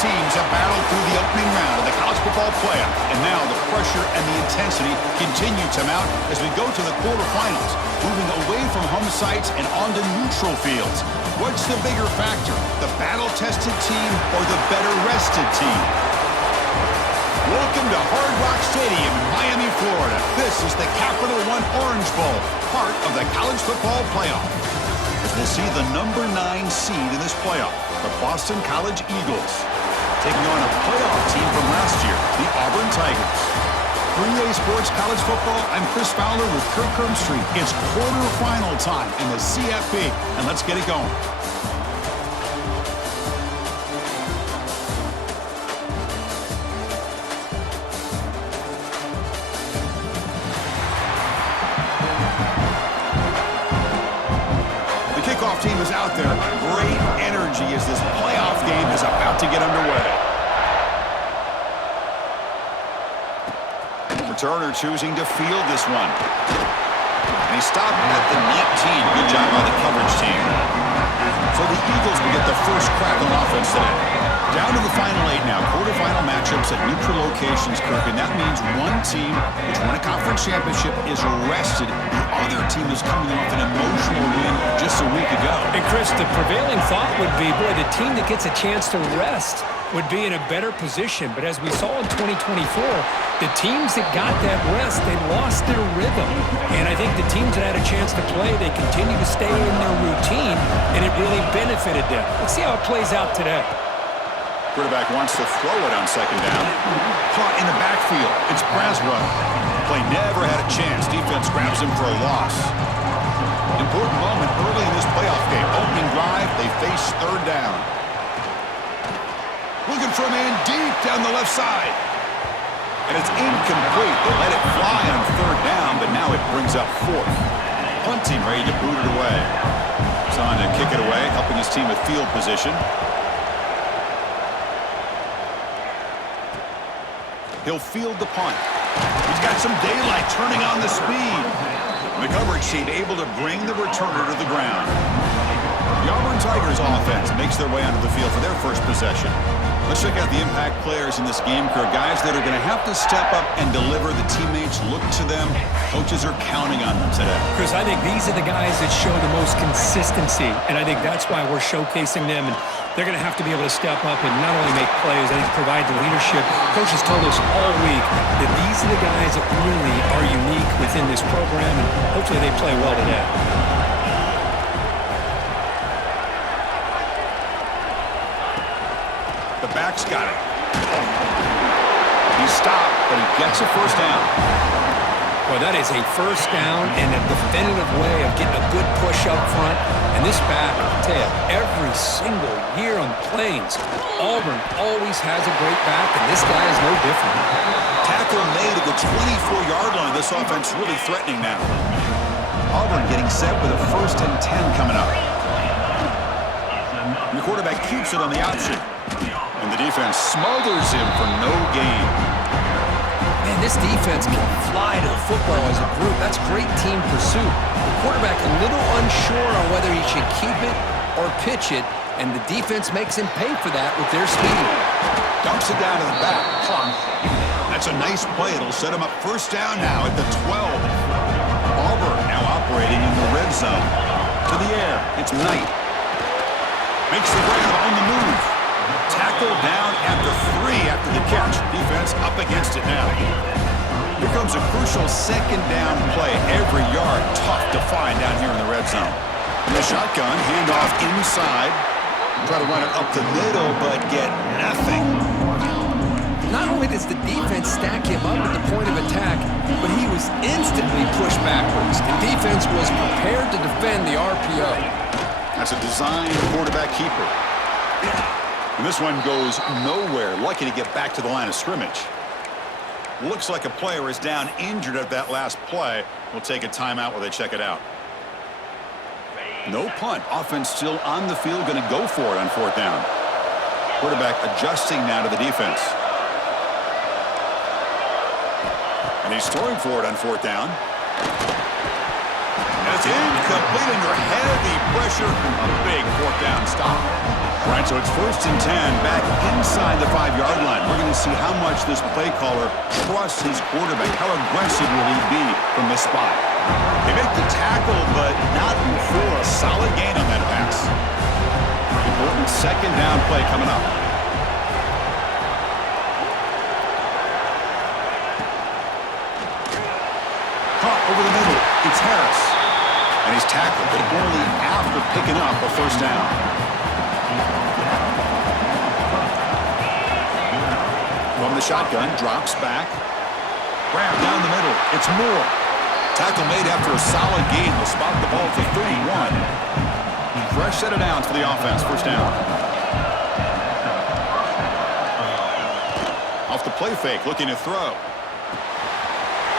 teams have battled through the opening round of the college football playoff, and now the pressure and the intensity continue to mount as we go to the quarterfinals, moving away from home sites and onto neutral fields. What's the bigger factor, the battle-tested team or the better-rested team? Welcome to Hard Rock Stadium in Miami, Florida. This is the Capital One Orange Bowl, part of the college football playoff. As we'll see the number 9 seed in this playoff, the Boston College Eagles, taking on a playoff team from last year, the Auburn Tigers. For EA Sports College Football, I'm Chris Fowler with Kirk Street. It's quarterfinal time in the CFP, and let's get it going. The kickoff team is out there. Great energy as this playoff game is about to get underway. Returner choosing to field this one. And he stopped at the 19. Good job by the coverage team. So the Eagles will get the first crack on offense today. Down to the final 8 now. Quarterfinal matchups at neutral locations, Kirk. And that means one team which won a conference championship is rested. The other team is coming off an emotional win just a week ago. And Chris, the prevailing thought would be, boy, the team that gets a chance to rest would be in a better position. But as we saw in 2024, the teams that got that rest, they lost their rhythm. And I think the teams that had a chance to play, they continue to stay in their routine, and it really benefited them. Let's see how it plays out today. Quarterback wants to throw it on second down. Caught in the backfield. It's Braswell. Play never had a chance. Defense grabs him for a loss. Important moment early in this playoff game. Opening drive, they face third down. Looking for a man deep down the left side. And it's incomplete. They let it fly on third down, but now it brings up fourth. Punt team ready to boot it away. He's on to kick it away, helping his team with field position. He'll field the punt. He's got some daylight turning on the speed. The coverage team able to bring the returner to the ground. The Auburn Tigers offense makes their way onto the field for their first possession. Let's check out the impact players in this game, Kirk. Guys that are going to have to step up and deliver. The teammates look to them. Coaches are counting on them today. Chris, I think these are the guys that show the most consistency, and I think that's why we're showcasing them. And they're going to have to be able to step up and not only make plays, I think provide the leadership. Coaches told us all week that these are the guys that really are unique within this program, and hopefully they play well today. The back's got it. He stopped, but he gets a first down. Well, that is a first down and a definitive way of getting a good push up front. And this back, I'll tell you, every single year on the Plains, Auburn always has a great back, and this guy is no different. Tackle made at the 24-yard line. This offense really threatening now. Auburn getting set with a 1st and 10 coming up. And the quarterback keeps it on the option. And the defense smothers him for no gain. Man, this defense can fly to the football as a group. That's great team pursuit. The quarterback a little unsure on whether he should keep it or pitch it, and the defense makes him pay for that with their speed. Dumps it down to the back. That's a nice play. It'll set him up first down now at the 12. Auburn now operating in the red zone. To the air. It's Knight. Makes the grab on the move. Tackle down after 3 after the catch. Defense up against it now. Here comes a crucial second down play. Every yard tough to find down here in the red zone. In the shotgun, handoff inside. Try to run it up the middle, but get nothing. Not only does the defense stack him up at the point of attack, but he was instantly pushed backwards. The defense was prepared to defend the RPO. That's a designed quarterback keeper. And this one goes nowhere. Lucky to get back to the line of scrimmage. Looks like a player is down injured at that last play. We'll take a timeout while they check it out. No punt. Offense still on the field, going to go for it on 4th down. Quarterback adjusting now to the defense. And he's throwing for it on 4th down. And it's incomplete. complete under heavy pressure. A big fourth down stop. All right, so it's 1st and 10 back inside the 5-yard line. We're going to see how much this play caller trusts his quarterback. How aggressive will he be from this spot? They make the tackle, but not before a solid gain on that pass. Important 2nd down play coming up. Caught over the middle. It's Harris. And he's tackled, but only after picking up a 1st down. From the shotgun, drops back. Grab down the middle. It's Moore. Tackle made after a solid gain. Will spot the ball for 31. Fresh set of downs for the offense. 1st down. Off the play fake, looking to throw.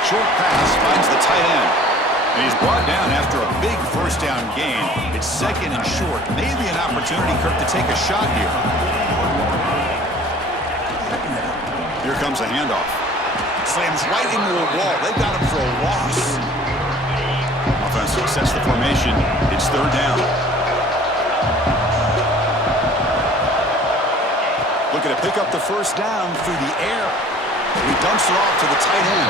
Short pass finds the tight end. And he's brought down after a big 1st down gain. It's 2nd and short. Maybe an opportunity, Kirk, to take a shot here. Here comes a handoff. Slams right into a wall. They got him for a loss. Offense sets the formation. It's 3rd down. Looking to pick up the 1st down through the air. He dumps it off to the tight end.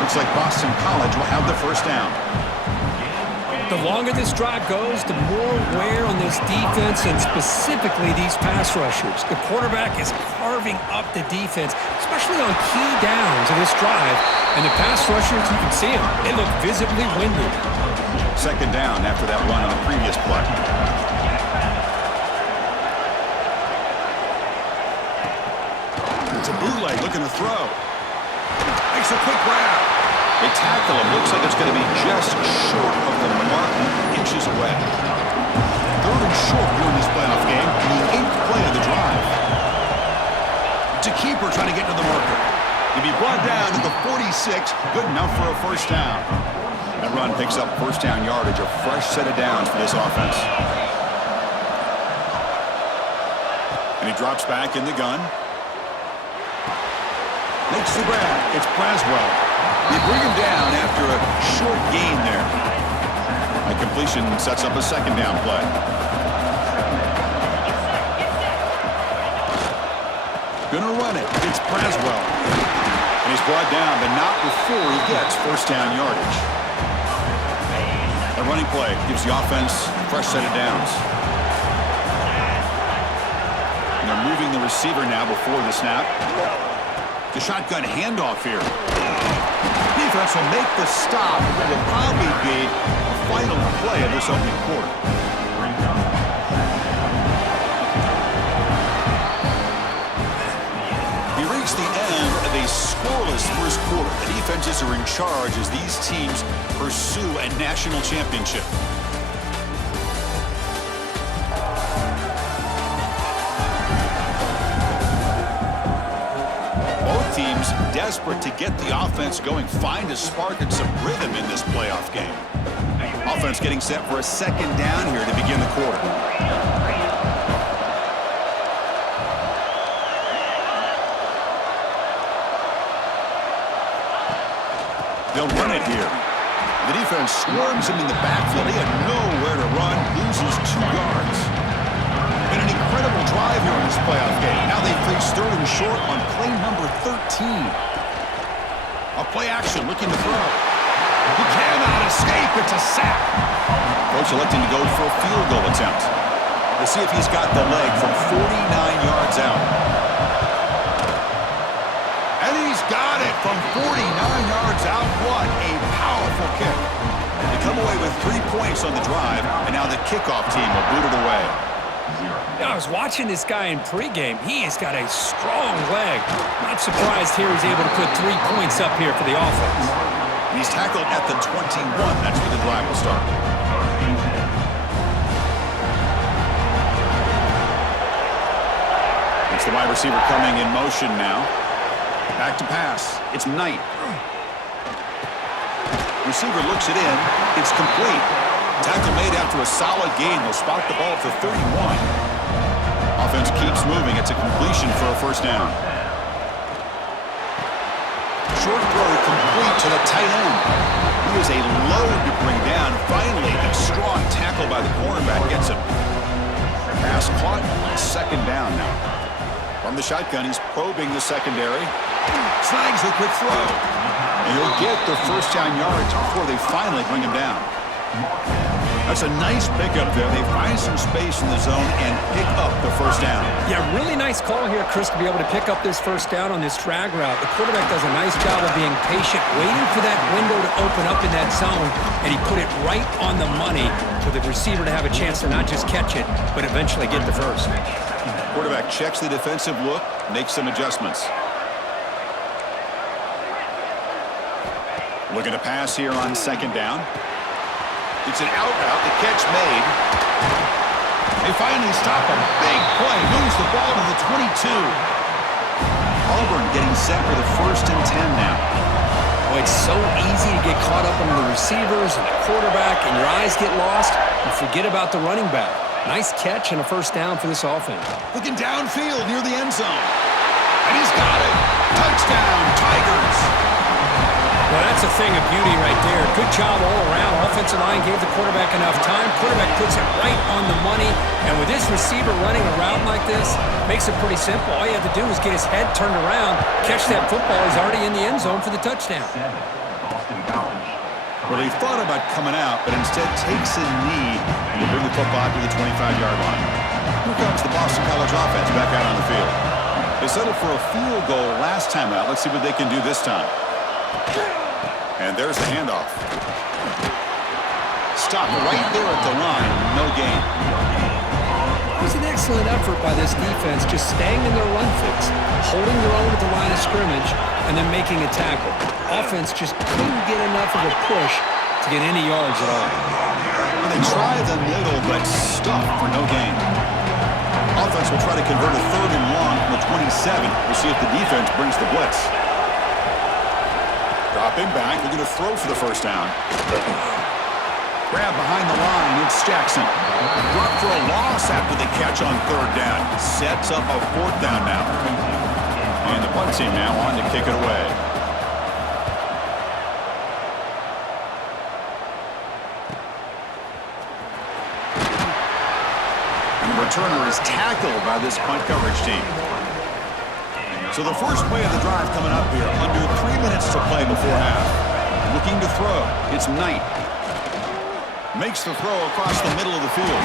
Looks like Boston College will have the 1st down. The longer this drive goes, the more wear on this defense and specifically these pass rushers. The quarterback is carving up the defense, especially on key downs of this drive. And the pass rushers, you can see them. They look visibly winded. 2nd down after that run on the previous play. It's a bootleg looking to throw. Makes a quick grab. They tackle him. Looks like it's going to be just short of the mark, inches away. 3rd and short here in this playoff game. The 8th play of the drive. It's a keeper trying to get to the marker. He'll be brought down to the 46. Good enough for a 1st down. That run picks up 1st down yardage. A fresh set of downs for this offense. And he drops back in the gun. Makes the grab. It's Braswell. They bring him down after a short gain there. A completion sets up a 2nd down play. Gonna run it. It's Braswell. And he's brought down, but not before he gets 1st down yardage. A running play gives the offense a fresh set of downs. And they're moving the receiver now before the snap. The shotgun handoff here. Defense will make the stop. It will probably be the final play of this opening quarter. We reach the end of a scoreless 1st quarter. The defenses are in charge as these teams pursue a national championship. Teams desperate to get the offense going, find a spark and some rhythm in this playoff game. Offense getting set for a 2nd down here to begin the quarter. They'll run it here. The defense swarms him in the backfield. He had nowhere to run, loses 2 yards. And an incredible drive here in this playoff game. Now they face 3rd and short on play number 13. A play action looking to throw. He cannot escape. It's a sack. Coach electing to go for a field goal attempt. We'll see if he's got the leg from 49 yards out. And he's got it from 49 yards out. What a powerful kick. They come away with 3 points on the drive, and now the kickoff team will boot it away. I was watching this guy in pregame. He has got a strong leg. Not surprised here he's able to put 3 points up here for the offense. He's tackled at the 21. That's where the drive will start. It's the wide receiver coming in motion now. Back to pass. It's Knight. Receiver looks it in. It's complete. Tackle made after a solid gain. They'll spot the ball for 31. Offense keeps moving. It's a completion for a 1st down. Short throw complete to the tight end. He is a load to bring down. Finally, a strong tackle by the cornerback gets him. Pass caught. Second down now. From the shotgun, he's probing the secondary. Snags the quick throw. And he'll get the first down yards before they finally bring him down. That's a nice pickup there. They find some space in the zone and pick up the first down. Yeah, really nice call here, Chris, to be able to pick up this first down on this drag route. The quarterback does a nice job of being patient, waiting for that window to open up in that zone, and he put it right on the money for the receiver to have a chance to not just catch it, but eventually get the first. Quarterback checks the defensive look, makes some adjustments. Looking to pass here on second down. It's an out route. The catch made. They finally stop a big play. Moves the ball to the 22. Auburn getting set for the 1st and 10 now. Oh, it's so easy to get caught up on the receivers and the quarterback, and your eyes get lost. You forget about the running back. Nice catch and a first down for this offense. Looking downfield near the end zone. And he's got it. Touchdown, Tigers. Well, that's a thing of beauty right there. Good job all around. Offensive line gave the quarterback enough time. Quarterback puts it right on the money. And with this receiver running around like this, makes it pretty simple. All you have to do is get his head turned around, catch that football. He's already in the end zone for the touchdown. Well, he thought about coming out, but instead takes a knee and will bring the football to the 25-yard line. Here comes the Boston College offense back out on the field. They settled for a field goal last time out. Let's see what they can do this time. And there's the handoff. Stop right there at the line. No gain. It was an excellent effort by this defense, just staying in their run fix, holding their own at the line of scrimmage, and then making a tackle. Offense just couldn't get enough of a push to get any yards at all. Well, they try the middle, but stuff for no gain. Offense will try to convert a 3rd and long from the 27. We'll see if the defense brings the blitz. Dropping back, they're going to throw for the first down. Grab behind the line, it's Jackson. Drop for a loss after the catch on 3rd down. Sets up a 4th down now. And the punt team now on to kick it away. And the returner is tackled by this punt coverage team. So the first play of the drive coming up here. Under 3 minutes to play before half. Looking to throw. It's Knight. Makes the throw across the middle of the field.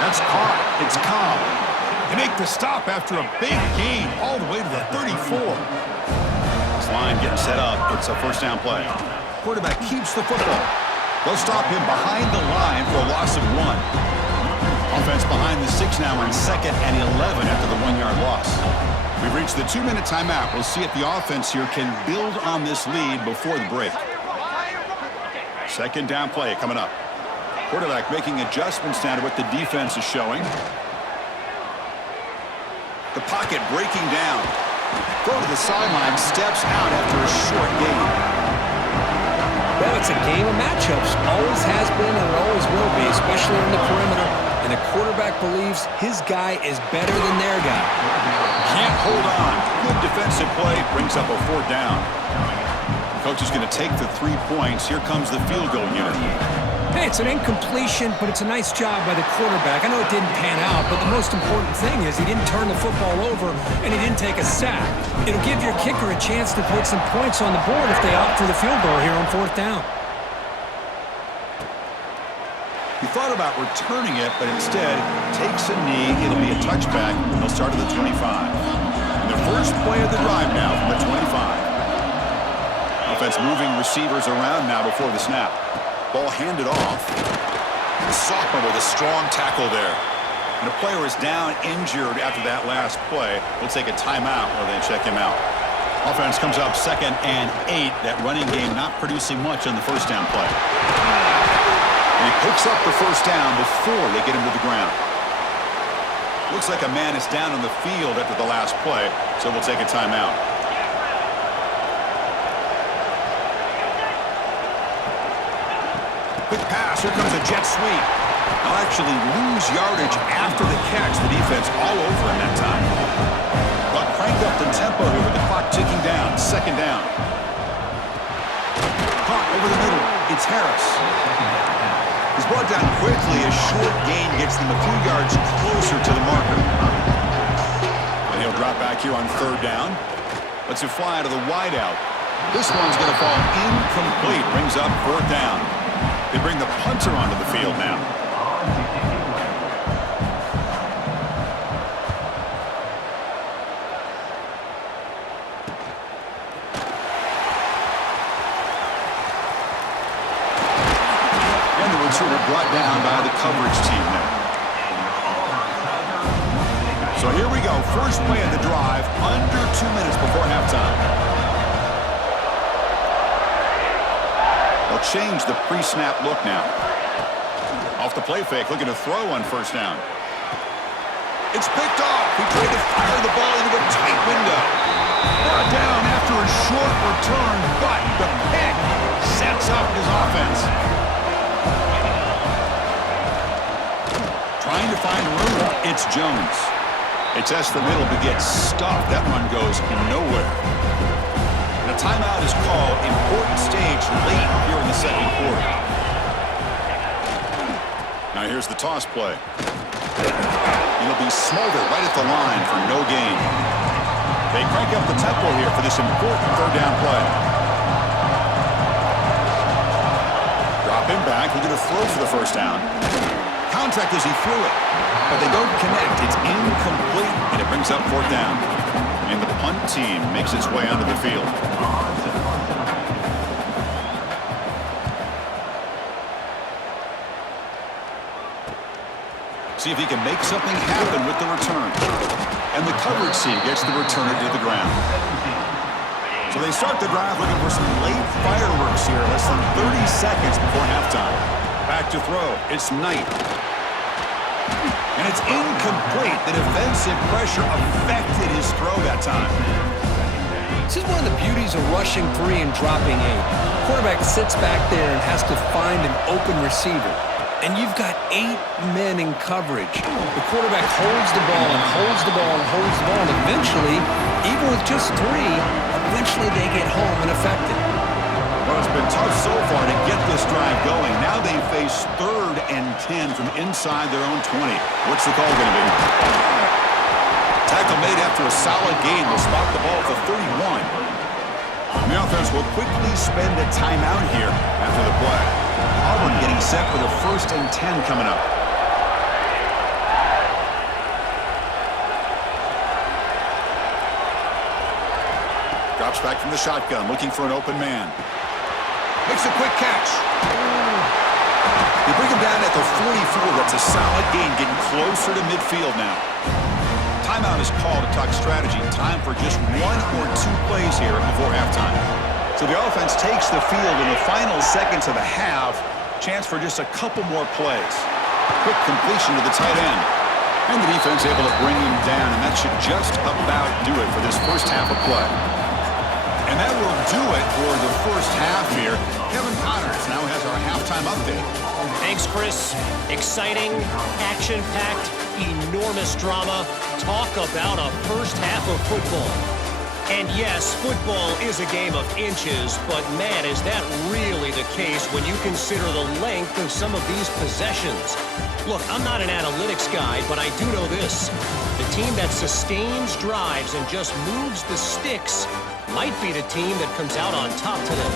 That's caught. It's Cobb. They make the stop after a big gain all the way to the 34. This line getting set up. It's a first down play. Quarterback keeps the football. They'll stop him behind the line for a loss of 1. Offense behind the 6 now on 2nd and 11 after the 1-yard loss. We've reached the 2-minute timeout. We'll see if the offense here can build on this lead before the break. Second down play coming up. Quarterback making adjustments now to what the defense is showing. The pocket breaking down. Go to the sideline, steps out after a short gain. Well, it's a game of matchups. Always has been and it always will be, especially on the perimeter. And the quarterback believes his guy is better than their guy. Can't hold on. Good defensive play. Brings up a 4th down. The coach is going to take the 3 points. Here comes the field goal unit. Hey, it's an incompletion, but it's a nice job by the quarterback. I know it didn't pan out, but the most important thing is he didn't turn the football over and he didn't take a sack. It'll give your kicker a chance to put some points on the board if they opt for the field goal here on 4th down. He thought about returning it, but instead takes a knee. It'll be a touchback. They'll start at the 25. And the first play of the drive now from the 25. Offense moving receivers around now before the snap. Ball handed off. The sophomore with a strong tackle there. And the player is down injured after that last play. We'll take a timeout while they check him out. Offense comes up 2nd and 8. That running game not producing much on the first down play. And he picks up the first down before they get him to the ground. Looks like a man is down on the field after the last play, so we'll take a timeout. Quick pass. Here comes a jet sweep. They'll actually lose yardage after the catch. The defense all over him that time. But crank up the tempo here with the clock ticking down. 2nd down. Caught over the middle. It's Harris. He's brought down quickly. A short gain gets them a few yards closer to the marker. And he'll drop back here on third down. Lets it fly to the wideout. This one's going to fall incomplete. Brings up fourth down. They bring the punter onto the field now. And the returner brought down by the coverage team there. So here we go. First play of the drive, under 2 minutes before halftime. They'll change the pre-snap look now. Off the play fake, looking to throw on first down. It's picked off. He tried to fire the ball into a tight window. Brought down after a short return, but the pick sets up his offense. Trying to find room. It's Jones. It tests the middle but gets stuffed. That run goes nowhere. And a timeout is called. Important stage late here in the second quarter. Now here's the toss play. He'll be smothered right at the line for no gain. They crank up the tempo here for this important third down play. Drop him back. He's going to throw for the first down. Contact as he threw it, but they don't connect. It's incomplete, and it brings up fourth down. And the punt team makes its way onto the field. See if he can make something happen with the return. And the coverage team gets the returner to the ground. So they start the drive looking for some late fireworks here, less than 30 seconds before halftime. Back to throw. It's Knight. And it's incomplete. The defensive pressure affected his throw that time. This is one of the beauties of rushing 3 and dropping 8. Quarterback sits back there and has to find an open receiver. And you've got 8 men in coverage. The quarterback holds the ball and holds the ball and holds the ball. And eventually, even with just 3, eventually they get home and affected. Well, it's been tough so far to get this drive going. Now they face 3rd and 10 from inside their own 20. What's the call going to be? Tackle made after a solid gain. Will spot the ball at the 31. And the offense will quickly spend a timeout here after the play. Auburn getting set for the 1st and 10 coming up. Drops back from the shotgun, looking for an open man. Makes a quick catch. They bring him down at the 44. That's a solid gain, getting closer to midfield now. Timeout is called to talk strategy. Time for just 1 or 2 plays here before halftime. So the offense takes the field in the final seconds of the half. Chance for just a couple more plays. Quick completion to the tight end. And the defense able to bring him down, and that should just about do it for this first half of play. And that will do it for the first half here. Kevin Connors now has our halftime update. Thanks, Chris. Exciting, action-packed, enormous drama. Talk about a first half of football. And yes, football is a game of inches, but man, is that really the case when you consider the length of some of these possessions. Look, I'm not an analytics guy, but I do know this. The team that sustains drives and just moves the sticks might be the team that comes out on top today.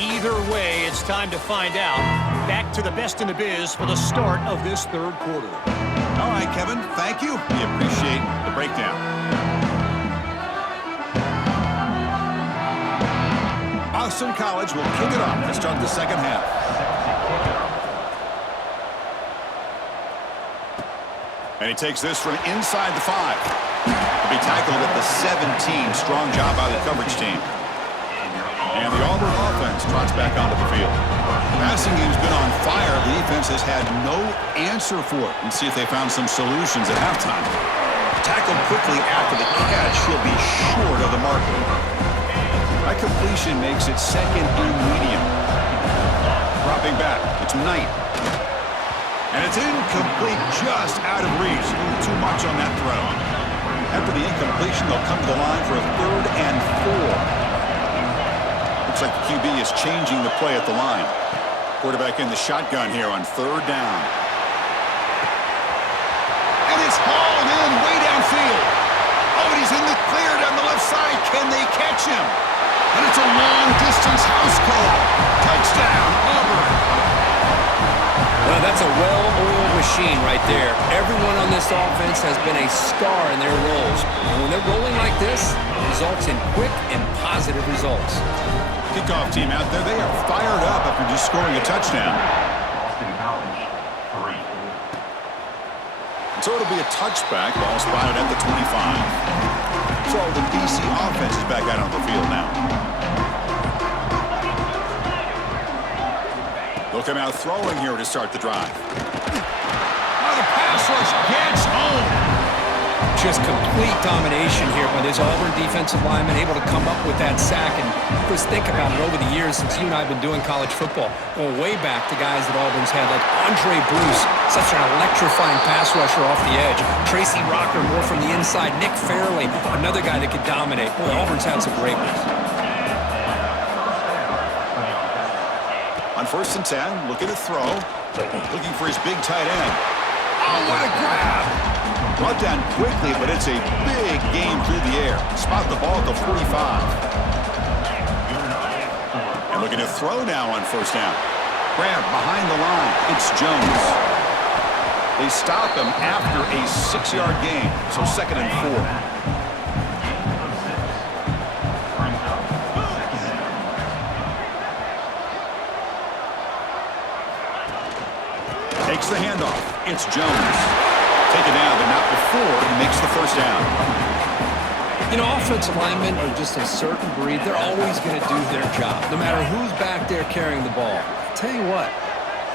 Either way, it's time to find out. Back to the best in the biz for the start of this third quarter. All right, Kevin, thank you. We appreciate the breakdown. Boston College will kick it off to start the second half. And he takes this from inside the 5. He'll be tackled at the 17. Strong job by the coverage team. And the Auburn offense trots back onto the field. The passing game's been on fire. The defense has had no answer for it. Let's see if they found some solutions at halftime. Tackled quickly after the catch. He'll be short of the marker. That completion makes it 2nd and medium. Dropping back. It's Knight. And it's incomplete, just out of reach. A little too much on that throw. After the incompletion, they'll come to the line for a 3rd and 4. The Looks like the QB is changing the play at the line. Quarterback in the shotgun here on third down. And it's hauled in way downfield. Oh, and he's in the clear down the left side. Can they catch him? And it's a long-distance house call. Touchdown, Auburn. Well, that's a well-oiled machine right there. Everyone on this offense has been a star in their roles. And when they're rolling like this, it results in quick and positive results. Kickoff team out there, they are fired up after just scoring a touchdown. So it'll be a touchback, ball spotted at the 25. So the BC offense is back out on the field now. They'll come out throwing here to start the drive. Oh, the pass rush gets home. Just complete domination here by this Auburn defensive lineman, able to come up with that sack. And Chris, think about it over the years since you and I have been doing college football, going way back to guys that Auburn's had, like Andre Bruce, such an electrifying pass rusher off the edge. Tracy Rocker, more from the inside. Nick Fairley, another guy that could dominate. Boy, Auburn's had some great ones. On 1st and 10, looking to throw. Looking for his big tight end. Oh, what a grab! Brought down quickly, but it's a big game through the air. Spot the ball at the 45. And looking to throw now on 1st down. Grab behind the line. It's Jones. They stop him after a 6-yard gain, so 2nd and 4. Takes the handoff. It's Jones. Taken down, but not before he makes the 1st down. You know, offensive linemen are just a certain breed. They're always going to do their job, no matter who's back there carrying the ball. I'll tell you what,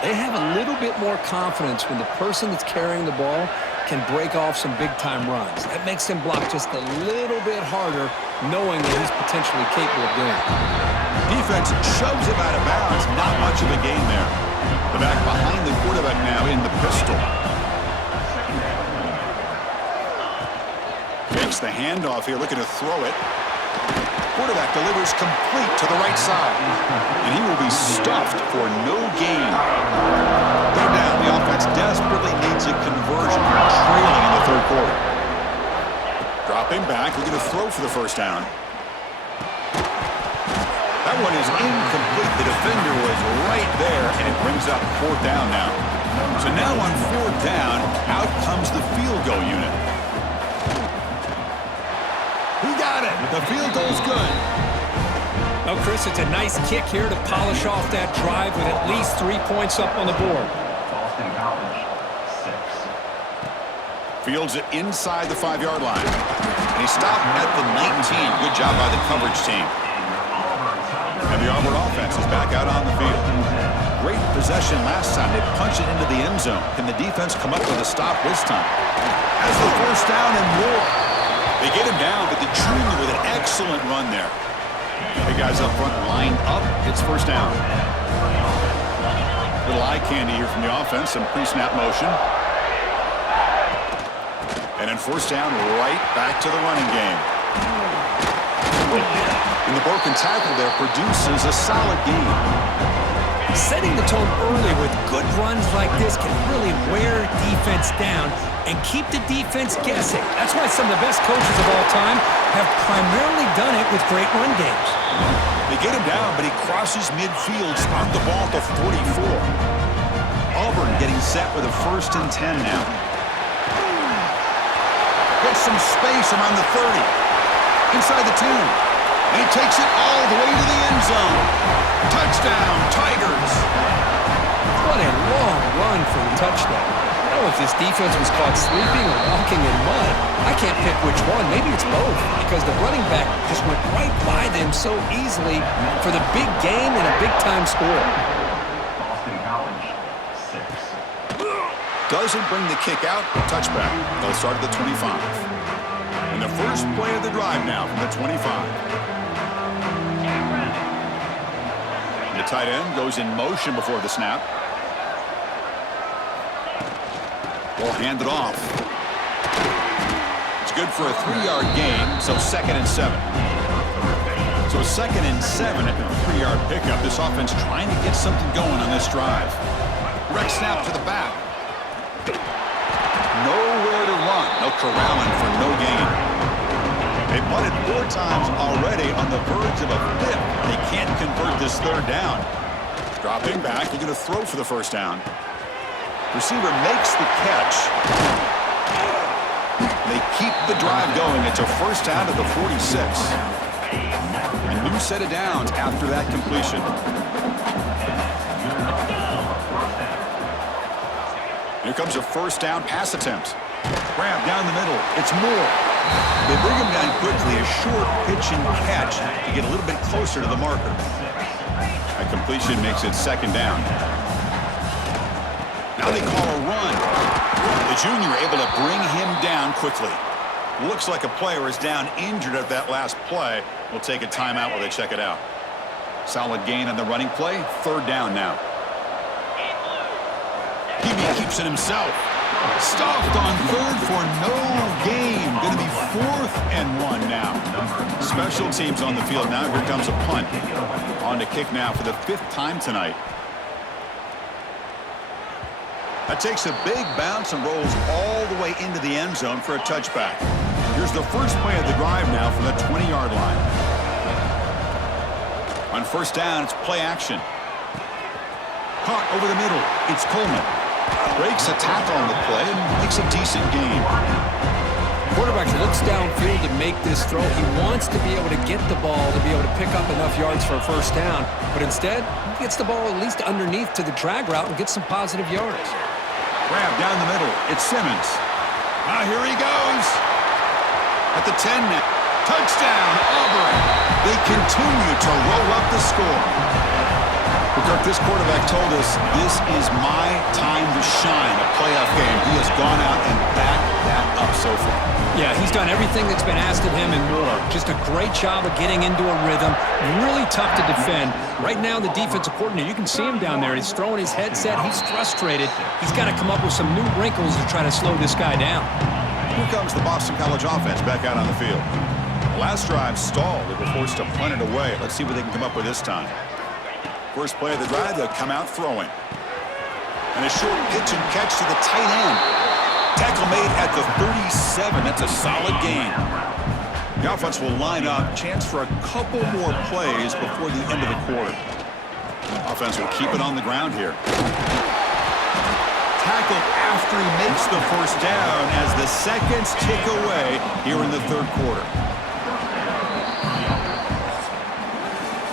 they have a little bit more confidence when the person that's carrying the ball can break off some big-time runs. That makes them block just a little bit harder, knowing that he's potentially capable of doing it. Defense shoves him out of bounds. Not much of a gain there. The back behind the quarterback now in the pistol. Takes the handoff here, looking to throw it. Quarterback delivers complete to the right side. And he will be stuffed for no gain. Third down, the offense desperately needs a conversion. Trailing in the 3rd quarter. Dropping back, looking to throw for the 1st down. That one is incomplete. The defender was right there, and it brings up 4th down now. So now on 4th down, out comes the field goal unit. Who got it? The field goal's good. Well, Chris, it's a nice kick here to polish off that drive with at least 3 points up on the board. Fields it inside the 5-yard line. And he stopped at the 19. Good job by the coverage team. And the Auburn offense is back out on the field. Great possession last time. They punched it into the end zone. Can the defense come up with a stop this time? Has the 1st down and more. They get him down, but the junior with an excellent run there. The guys up front lined up. It's 1st down. Little eye candy here from the offense. Some pre-snap motion. And then 1st down, right back to the running game. And the broken tackle there produces a solid gain. Setting the tone early with good runs like this can really wear defense down and keep the defense guessing. That's why some of the best coaches of all time have primarily done it with great run games. They get him down, but he crosses midfield, spot the ball at the 44. Auburn getting set with a 1st and 10 now. Gets some space around the 30. Inside the 10. And he takes it all the way to the end zone. Touchdown, Tigers. What a long run for the touchdown. I don't know if this defense was caught sleeping or walking in mud. I can't pick which one. Maybe it's both, because the running back just went right by them so easily for the big game and a big-time score. Doesn't bring the kick out. Touchback. They'll start at the 25. And the first play of the drive now from the 25. The tight end goes in motion before the snap. Ball handed off. It's good for a 3-yard gain, so 2nd and 7. So So 2nd and 7 at the 3-yard pickup. This offense trying to get something going on this drive. Direct snap to the back. Nowhere to run. They'll corral him for no gain. They punted 4 times already on the verge of a 5th. They can't convert this 3rd down. Dropping back, they're going to throw for the 1st down. Receiver makes the catch. They keep the drive going. It's a 1st down at the 46. A new set of downs after that completion. Here comes a 1st down pass attempt. Grab down the middle. It's Moore. They bring him down quickly. A short pitch and catch to get a little bit closer to the marker. That completion makes it 2nd down. Now they call a run. The junior able to bring him down quickly. Looks like a player is down injured at that last play. We'll take a timeout while they check it out. Solid gain on the running play. 3rd down now. He keeps it himself. Stuffed on 3rd for no gain. Going to be 4th and 1 now. Special teams on the field now. Here comes a punt. On to kick now for the 5th time tonight. That takes a big bounce and rolls all the way into the end zone for a touchback. Here's the first play of the drive now from the 20-yard line. On 1st down, it's play action. Caught over the middle. It's Coleman. Breaks a tackle on the play and makes a decent gain. Quarterback looks downfield to make this throw. He wants to be able to get the ball to be able to pick up enough yards for a 1st down, but instead, he gets the ball at least underneath to the drag route and gets some positive yards. Grab down the middle. It's Simmons. Here he goes. At the 10 now. Touchdown, Auburn. They continue to roll up the score. Kirk, this quarterback told us this is my time to shine, a playoff game. He has gone out and backed that up so far. Yeah, he's done everything that's been asked of him and more. Just a great job of getting into a rhythm. Really tough to defend. Right now, the defensive coordinator, you can see him down there. He's throwing his headset. He's frustrated. He's got to come up with some new wrinkles to try to slow this guy down. Here comes the Boston College offense back out on the field. The last drive stalled. They were forced to punt it away. Let's see what they can come up with this time. First play of the drive, they'll come out throwing. And a short pitch and catch to the tight end. Tackle made at the 37. That's a solid gain. The offense will line up. Chance for a couple more plays before the end of the quarter. Offense will keep it on the ground here. Tackled after he makes the 1st down as the seconds tick away here in the 3rd quarter.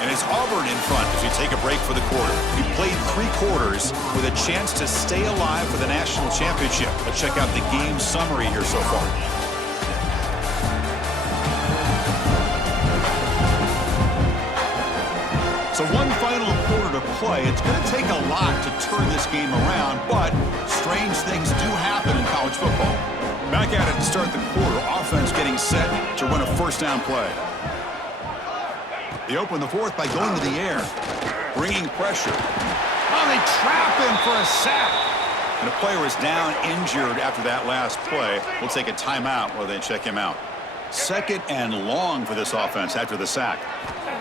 And it's Auburn in front as we take a break for the quarter. We played 3 quarters with a chance to stay alive for the national championship. Let's check out the game summary here so far. So one final quarter to play. It's going to take a lot to turn this game around, but strange things do happen in college football. Back at it to start the quarter. Offense getting set to run a 1st down play. They open the 4th by going to the air, bringing pressure. Oh, they trap him for a sack. And the player is down injured after that last play. We'll take a timeout while they check him out. 2nd and long for this offense after the sack.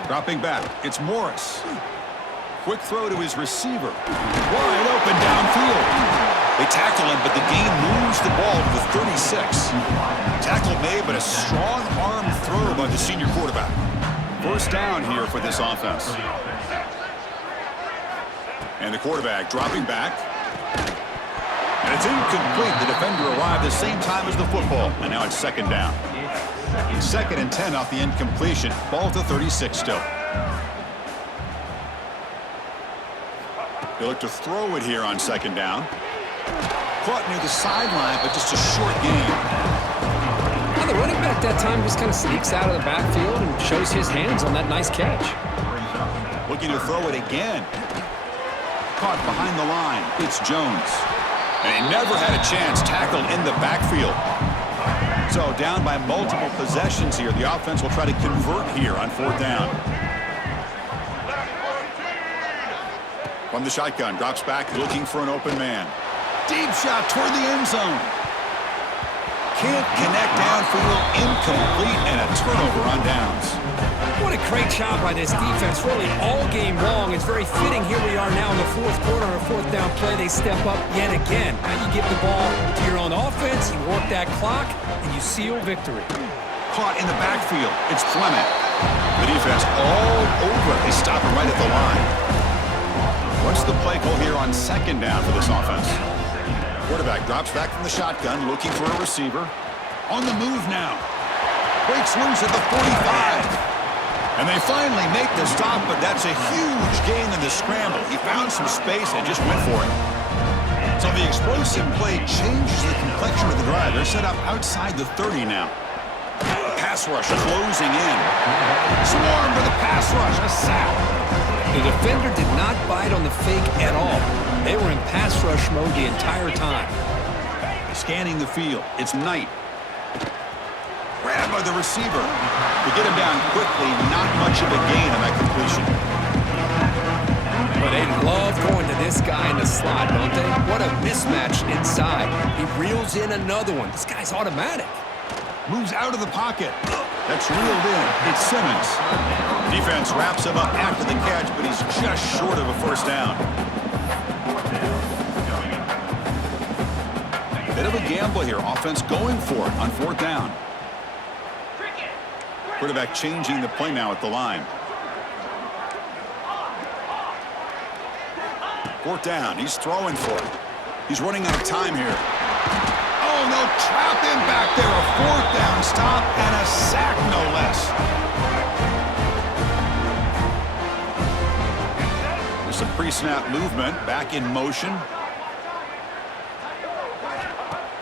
Dropping back, it's Morris. Quick throw to his receiver. Wide open downfield. They tackle him, but the gain moves the ball to the 36. Tackle made, but a strong arm throw by the senior quarterback. 1st down here for this offense. And the quarterback dropping back. And it's incomplete. The defender arrived the same time as the football. And now it's 2nd down. 2nd and 10 off the incompletion. Ball to 36 still. They look to throw it here on 2nd down. Caught near the sideline, but just a short gain. The running back that time just kind of sneaks out of the backfield and shows his hands on that nice catch. Looking to throw it again. Caught behind the line. It's Jones. And he never had a chance. Tackled in the backfield. So down by multiple possessions here. The offense will try to convert here on 4th down. From the shotgun. Drops back looking for an open man. Deep shot toward the end zone. Can't connect downfield, incomplete, and a turnover on downs. What a great job by this defense, really all game long. It's very fitting. Here we are now in the fourth quarter on a fourth down play. They step up yet again. Now you give the ball to your own offense, you work that clock, and you seal victory. Caught in the backfield. It's Fleming. The defense all over it. They stop it right at the line. What's the play call here on second down for this offense? Quarterback drops back from the shotgun, looking for a receiver. On the move now. Breaks loose at the 45. And they finally make the stop, but that's a huge gain in the scramble. He found some space and just went for it. So the explosive play changes the complexion of the drive. They're set up outside the 30 now. Pass rush closing in. Swarm for the pass rush. A sack. The defender did not bite on the fake at all. They were in pass rush mode the entire time. Scanning the field. It's Knight. Grab by the receiver. To get him down quickly, not much of a gain on that completion. But they love going to this guy in the slot, don't they? What a mismatch inside. He reels in another one. This guy's automatic. Moves out of the pocket. That's reeled in. It's Simmons. Defense wraps him up after the catch, but he's just short of a first down. Bit of a gamble here. Offense going for it on fourth down. Quarterback changing the play now at the line. Fourth down. He's throwing for it. He's running out of time here. Oh, no. Trap him back there. A fourth down stop and a sack, no less. There's some pre-snap movement. Back in motion.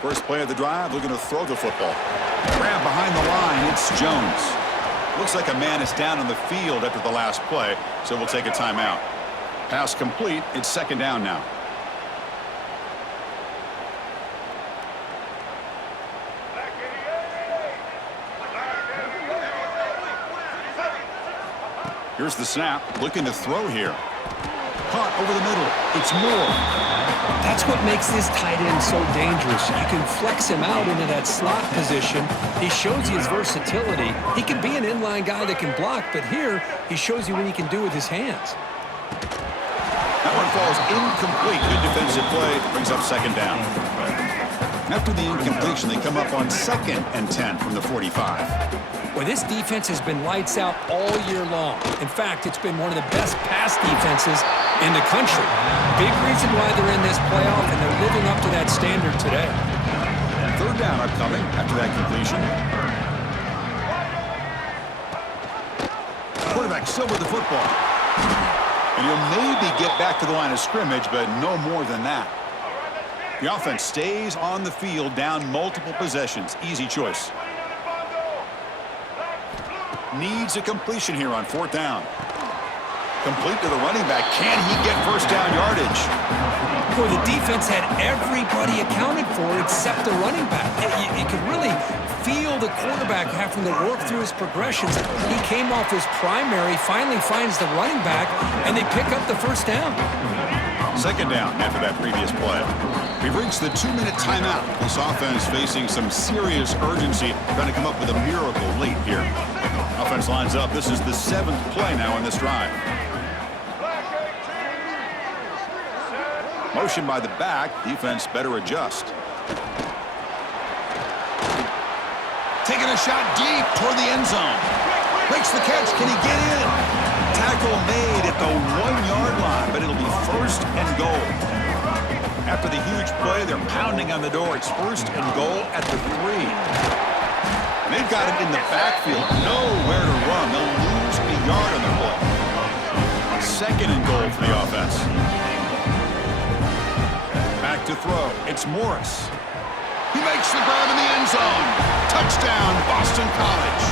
First play of the drive, looking to throw the football. Grab behind the line. It's Jones. Looks like a man is down on the field after the last play, so we'll take a timeout. Pass complete. It's second down now. Here's the snap. Looking to throw here. Caught over the middle. It's Moore. That's what makes this tight end so dangerous. You can flex him out into that slot position. He shows you his versatility. He can be an inline guy that can block, but here he shows you what he can do with his hands. That one falls incomplete. Good defensive play. Brings up second down. After the incompletion, they come up on 2nd and 10 from the 45. Well, this defense has been lights out all year long. In fact, it's been one of the best pass defenses in the country. Big reason why they're in this playoff, and they're living up to that standard today. Third down upcoming after that completion. Quarterback still with the football. And he'll maybe get back to the line of scrimmage, but no more than that. The offense stays on the field down multiple possessions. Easy choice. Needs a completion here on fourth down. Complete to the running back. Can he get first down yardage? Boy, the defense had everybody accounted for except the running back. You could really feel the quarterback having to work through his progressions. He came off his primary, finally finds the running back, and they pick up the first down. Second down after that previous play. We've reached the 2-minute timeout. This offense facing some serious urgency, trying to come up with a miracle late here. Offense lines up. This is the 7th play now in this drive. Motion by the back. Defense better adjust. Taking a shot deep toward the end zone. Makes the catch. Can he get in? Tackle made at the 1-yard line, but it'll be first and goal. After the huge play, they're pounding on the door. It's first and goal at the 3. And they've got it in the backfield. Nowhere to run. They'll lose a yard on the play. Second and goal for the offense. Back to throw. It's Morris. He makes the grab in the end zone. Touchdown, Boston College.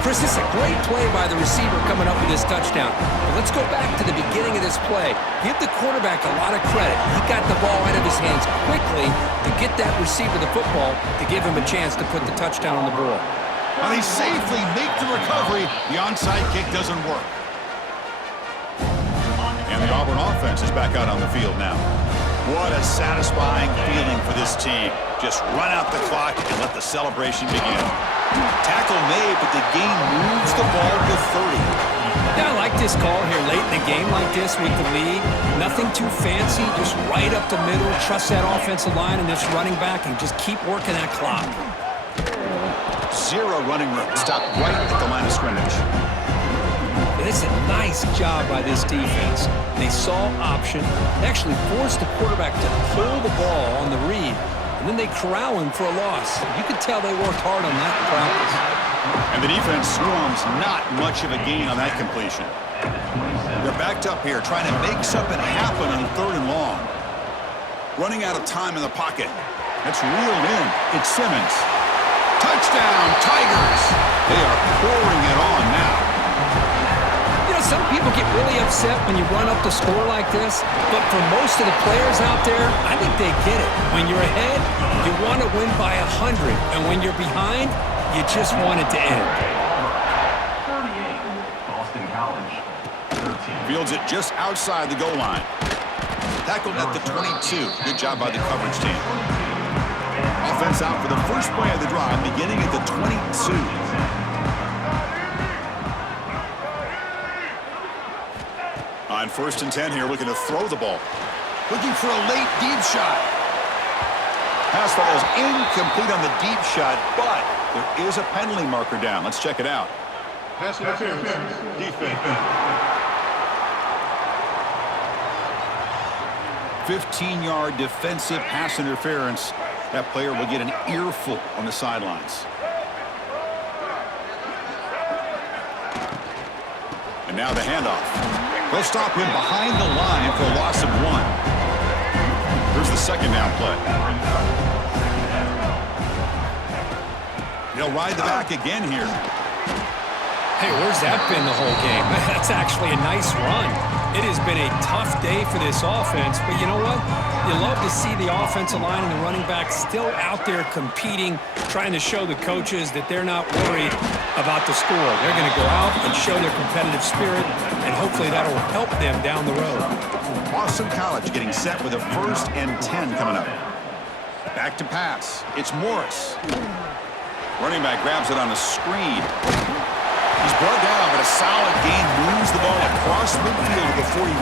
Chris, this is a great play by the receiver coming up with this touchdown. But let's go back to the beginning of this play. Give the quarterback a lot of credit. He got the ball out of his hands quickly to get that receiver the football to give him a chance to put the touchdown on the board. And they safely make the recovery. The onside kick doesn't work. And the Auburn offense is back out on the field now. What a satisfying feeling for this team. Just run out the clock and let the celebration begin. Tackle made, but the gain moves the ball to 30. Yeah, I like this call here late in the game like this with the lead. Nothing too fancy, just right up the middle. Trust that offensive line and this running back and just keep working that clock. Zero running room. Stop right at the line of scrimmage. It's a nice job by this defense. They saw option, they actually forced the quarterback to pull the ball on the read, and then they corral him for a loss. You could tell they worked hard on that in practice. And the defense swarms not much of a gain on that completion. They're backed up here trying to make something happen on 3rd and long. Running out of time in the pocket. That's reeled in. It's Simmons. Touchdown, Tigers! They are pouring it on now. Some people get really upset when you run up the score like this, but for most of the players out there, I think they get it. When you're ahead, you want to win by 100, and when you're behind, you just want it to end. 38, Boston College. 13. Fields it just outside the goal line. Tackled at the 22. Good job by the coverage team. Offense out for the first play of the drive, beginning at the 22. On 1st and 10 here, looking to throw the ball. Looking for a late deep shot. Pass falls incomplete on the deep shot, but there is a penalty marker down. Let's check it out. Pass interference. Defense. 15-yard defensive pass interference. That player will get an earful on the sidelines. And now the handoff. They'll stop him behind the line for a loss of 1. Here's the second down play. He'll ride the back again here. Hey, where's that been the whole game? That's actually a nice run. It has been a tough day for this offense, but you know what? You love to see the offensive line and the running back still out there competing, trying to show the coaches that they're not worried about the score. They're going to go out and show their competitive spirit, and hopefully that'll help them down the road. Boston College getting set with a 1st and 10 coming up. Back to pass. It's Morris. Running back grabs it on a screen. He's brought down, but a solid gain moves the ball across midfield to the 41.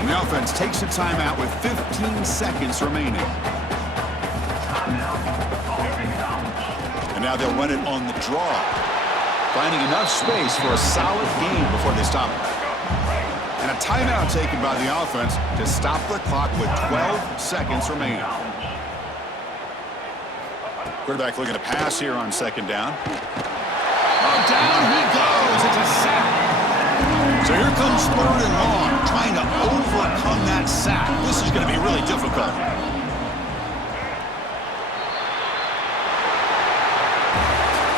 And the offense takes a timeout with 15 seconds remaining. And now they'll run it on the draw, finding enough space for a solid gain before they stop it. And a timeout taken by the offense to stop the clock with 12 seconds remaining. Quarterback looking to pass here on 2nd down. Oh, down he goes. It's a sack. So here comes 3rd and long, trying to overcome that sack. This is going to be really difficult.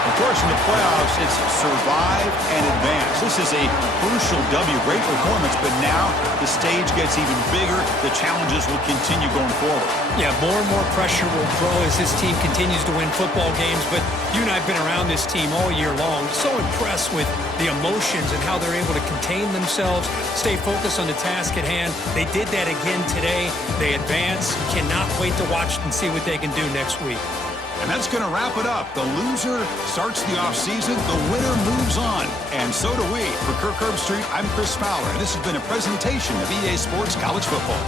Of course, in the playoffs, it's survive and advance. This is a crucial W. Great performance, but now the stage gets even bigger. The challenges will continue going forward. Yeah, more and more pressure will grow as this team continues to win football games, but you and I have been around this team all year long. So impressed with the emotions and how they're able to contain themselves, stay focused on the task at hand. They did that again today. They advance. Cannot wait to watch and see what they can do next week. And that's going to wrap it up. The loser starts the offseason. The winner moves on. And so do we. For Kirk Herbstreit, I'm Chris Fowler. And this has been a presentation of EA Sports College Football.